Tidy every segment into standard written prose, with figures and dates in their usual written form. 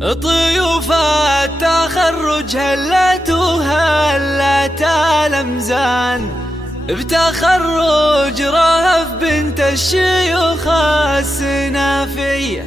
طيوف التخرج هلت وهلت الأمزان، بتخرج رهف بنت الشيوخ السنافية.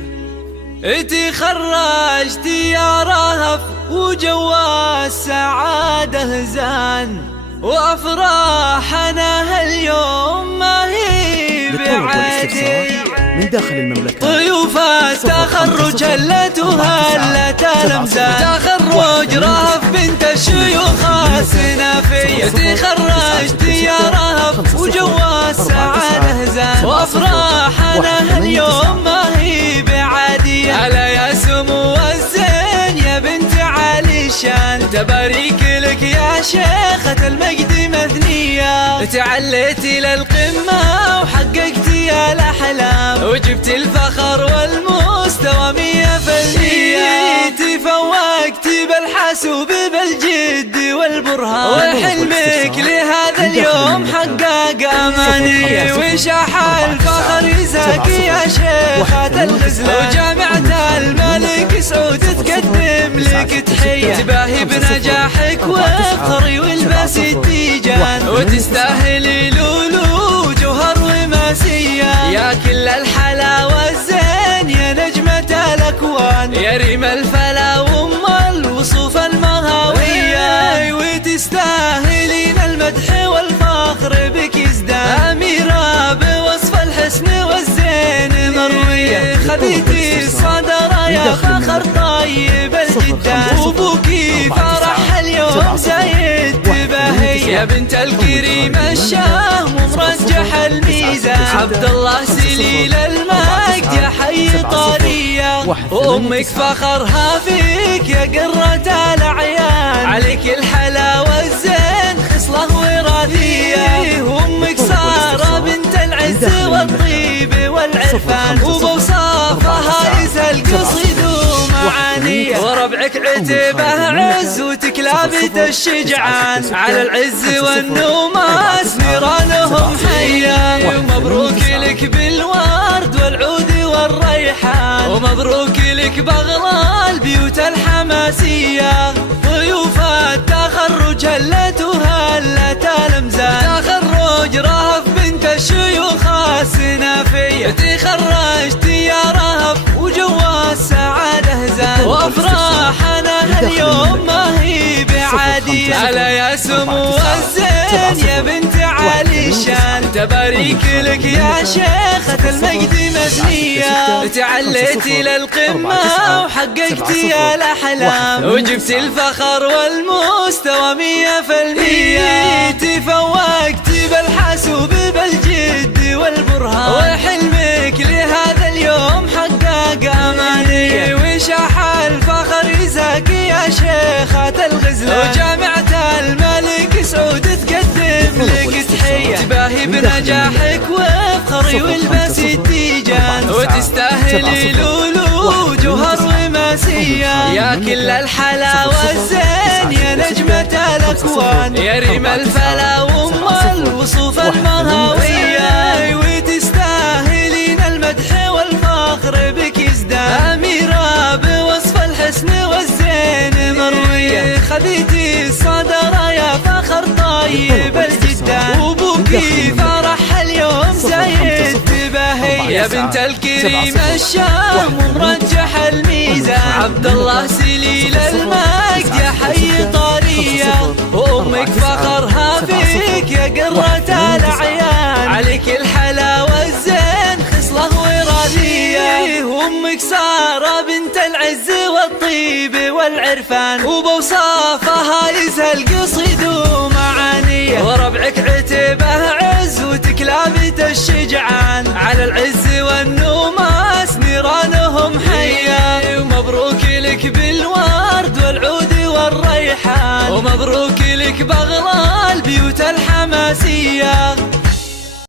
تخرجت يا رهف وجوا السعادة زان، وأفراحنا هاليوم ما هي بعادية. من داخل المملكة ضيوف التخرج هلت وهلت الأمزان، تخرج رهف بنت الشيوخ السنافية. تخرجت يا رهف وجوا السعادة زان، وأفراحنا هاليوم ما هي بعادية. ألا يا سمو الزين يا بنت علي الشان، تباريك لك يا شيخة المجد مثنية. تعليتي للقمة وحققتي الأحلام، وجبت الفخر والمستوى 100%. تفوقتي بالحسوب بالجد والبرهان، وحلمك لهذا اليوم حقق أماني. وشاح الفخر يزاكي يا شيخة الغزلان، وجامعة الملك سعود تقدم لك تحية. تباهي بنجاحك وفخري والباس التيجان، وتستاهلي لولو جوهر وماسية. يا كل الحلاوة الزين يا نجمة الأكوان، يا ريم الفلا وام الوصوف المهاوية. وتستاهلين المدح والفخر بك يزدان، أميرة بوصف الحسن والزين مروية. خذيتي الصدر يا فخر طيب الجدان، وبوكي فرح اليوم زايد تباهية. يا بنت الكريم الشاه ومرجح الميزان، عبد الله سليل المجد يا حي طارية. وأمك فخرها فيك يا قرة الأعيان، عليك الحلاوة الزين خصلة وراثية. وأمك سارة بنت العز والطيب والعرفان، وبوصافها يسهل قصيد ومعانية. وربعك عتبه عز وتكلابة الشجعان، على العز والنوماس نيرانهم حية. ومبروك لك بالورد والعود والريحان، ومبروك لك بغلى البيوت الحماسية. ضيوف التخرج هلت وهلت الأمزان، تخرج رهف بنت الشيوخ السنافية. تخرجت يا رهف وجوا السعادة زان، وأفراحنا هاليوم ما هي بعادية. ألا يا سمو الزين يا بنت علي الشان، تباريك لك يا شيخة المجد مثنية. تعليتي للقمة وحققتي الأحلام، وجبت الفخر والمستوى 100%. تفوقتي بالحسوب بالجد والبرهان، وحلمك لهذا اليوم حقق أماني. وشاح الفخر يزاكي يا شيخة الغزلان، وجامعة الملك سعود تقدم لك تحية. تباهي بنجاحك وفخري والباس التيجان، وتستاهلي لولو جوهر وماسية. يا كل الحلاوة الزين يا نجمة الأكوان، يا ريم الفلا وام الوصوف المهاوية. وتستاهلين المدح والفخر بك يزدان، أميرة بوصف الحسن والزين مروية. خذيتي الصدر يا فخر طيب الجدان، وبوكي فرح اليوم زايد تباهية. يا بنت الكريم الشام ومرجح الميزان، عبد الله سليل المجد يا حي طارية. وأمك فخرها فيك يا قرة الأعيان، عليك الحلاوة الزين خصلة وراثية. وأمك سارة بنت العز والطيب والعرفان، وبوصافها يسهل قصيد ومعانية. وربعك عتبه عز وتكلابة الشجعان، على العز والنوماس نيرانهم حية. ومبروك لك بالورد والعود والريحان، ومبروك لك بغلى البيوت الحماسية.